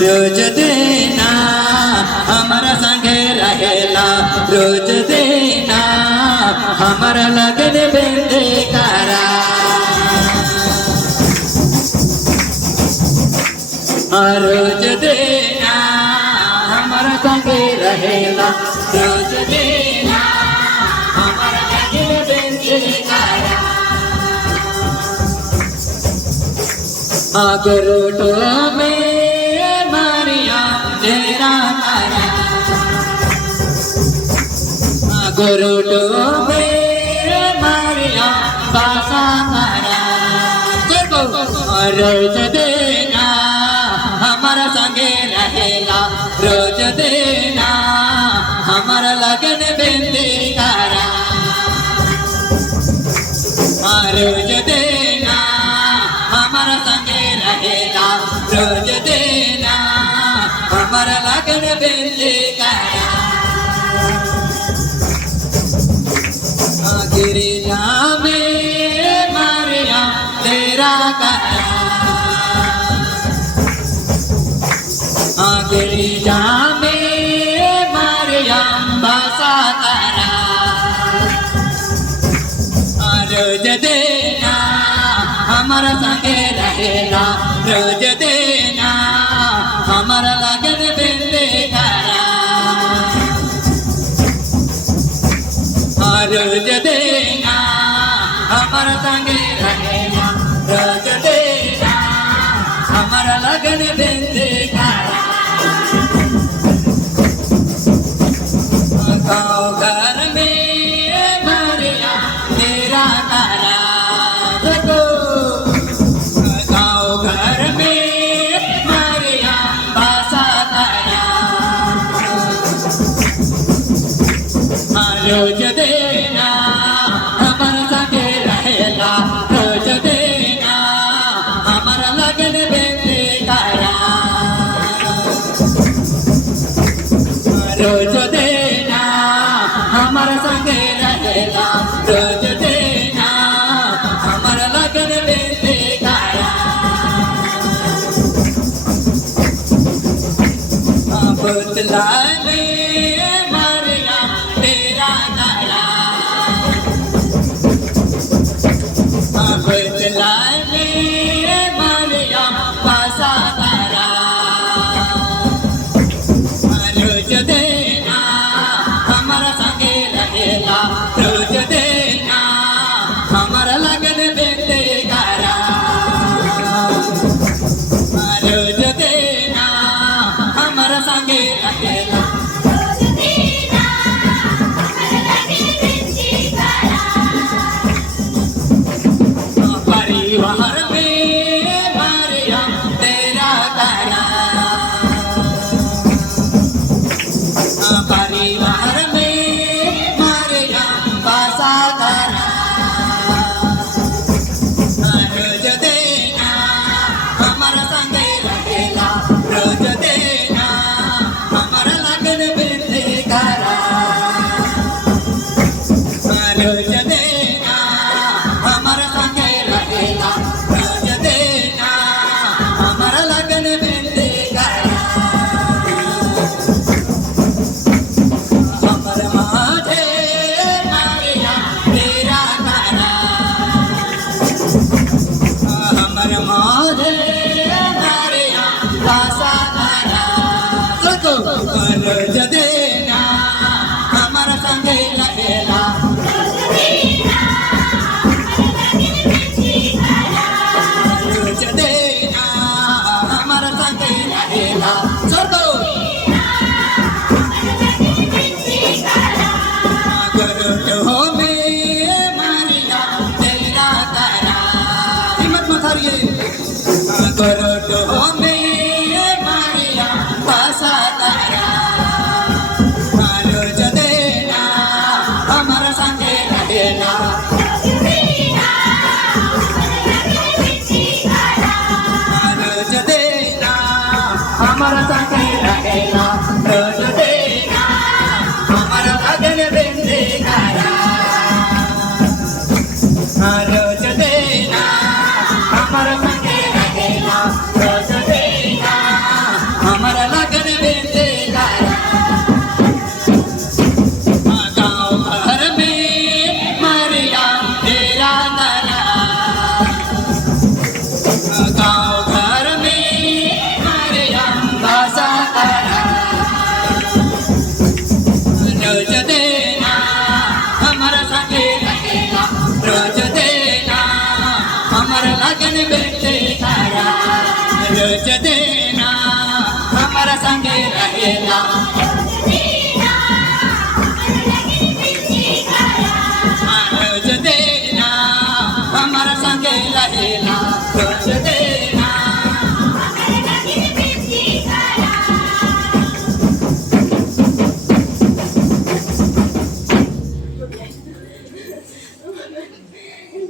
रोज देना हमारा संगे रहेला, रोज देना हमारा लगन बेंदे करा। रोज देना हमारा संगे रहेला, रोज देना हमारा लगन बेंदे करा। अगरोटो में मारिया तेरा तारा, अगरोटो में मारिया बासा तारा। रोज देना हमारा संगे रहेला, रोज देना हमारा लगन बेंदे करा। रोज देना हमारा संगे रहेला, रोज देना हमारा लगन बेंदे करा। गिरिजा में मारिया तेरा करा, गिरिजा में मारिया बासा करा। रोज देना हमारा संगे रहेला, रोज देना हमारा लगन बेंदे करा। रोज देना हमारा संगे रहेला, रोज देना हमारा लगन बेंदे करा। गाँव घर में मारिया तेरा तारा, गाँव घर में मारिया बासा तारा। रोज देना हमारा संगे रहेला, रोज देना हमारा लगन बेंदे करा। रोज देना हमारा संगे रहेला, रोज देना हमारा लगन बेंदे करा। पुतला में मारिया तेरा तारा, पुतला में मारिया बासा तारा। रोज देना हमारा संगे रहेला, रोज देना हमारा लगन बेंदे करा। रोज देना हमारा संगे रहेला, रोज देना हमारा लगन बेंदे करा। परिवार में मारिया तेरा तारा, परिवार में मारिया बासा तारा। रोज देना हमारा संगे रहेला, रोज देना हमारा लगन बेंदे करा। रोज देना हमारा संगे रहेला, रोज देना हमारा लगन बेंदे करा। हमर माझे मारिया तेरा तारा, हमर माझे मारिया बासा तारा। रोज देना हमारा संगे रहेला, रोज देना हमारा संगे रहेला। गरोटो में मारिया तेरा तारा, हिम्मत मत हारिए। गरोटो में मारिया बासा तारा। रोज देना हमारा संगे रहेला, रोज देना हमारा संगे रहेला, रोज देना हमारा लगन बेंदे करा। रोज देना हमारा संगे रहेला, रोज लगन बेटे तारा रोज देना हमारा संगे रहेला